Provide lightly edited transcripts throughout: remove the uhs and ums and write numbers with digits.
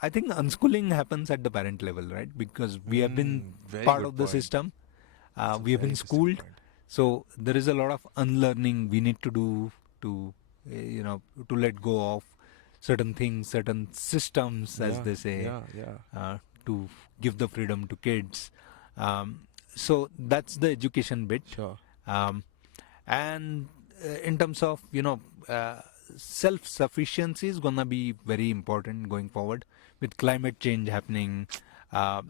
I think unschooling happens at the parent level, right? Because we have been Very part good of the point. system. That's a We have very been interesting schooled, point. so there is a lot of unlearning we need to do to, you know, to let go of certain things, certain systems, as Yeah, they say, yeah, yeah. to give the freedom to kids. Um, so that's the education bit. Sure. Um, and in terms of, self sufficiency is gonna be very important going forward with climate change happening. uh,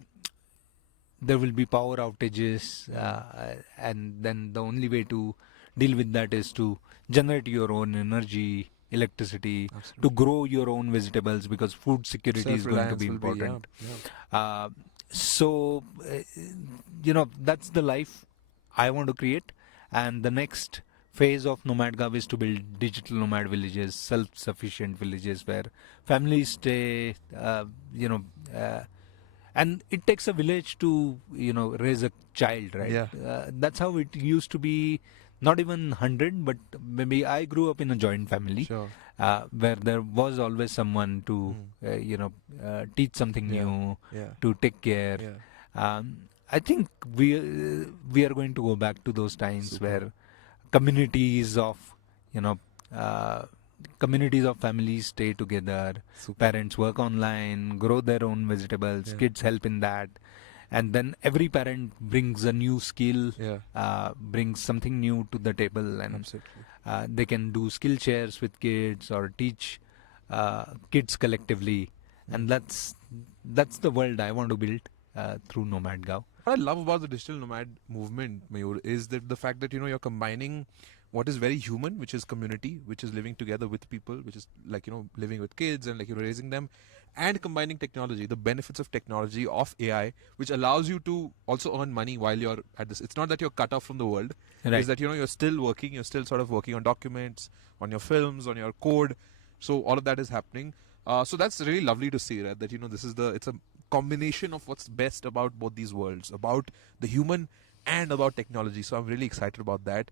there will be power outages, Mm, and then the only way to deal with that is to generate your own energy, electricity, to absolutely. grow your own vegetables, because food security is going to be Self-reliance will be, yeah, important. yeah. uh, so that's the life I want to create. And the next phase of NomadGov is to build digital nomad villages, self-sufficient villages where families stay, uh, and it takes a village to, raise a child, right? Yeah, That's how it used to be. Not even 100, but maybe I grew up in a joint family, sure. where there was always someone to, Mm, teach something yeah, new, yeah, to take care. yeah. I think we are going to go back to those times Superb. where communities of, you know uh, communities of families stay together, Superb. parents work online, grow their own vegetables, Yeah, kids help in that, and then every parent brings a new skill, yeah, brings something new to the table, and absolutely. they can do skill shares with kids or teach kids collectively. Mm. And that's the world I want to build through NomadGov. What I love about the digital nomad movement, Mayur, is that the fact that you're combining what is very human, which is community, which is living together with people, which is like living with kids and like raising them, and combining technology, the benefits of technology of AI, which allows you to also earn money while you're at this. It's not that you're cut off from the world. Is Right. that you're still working, you're still sort of working on documents, on your films, on your code. So all of that is happening. So that's really lovely to see, right? That this is it's a combination of what's best about both these worlds, about the human and about technology. So I'm really excited about that.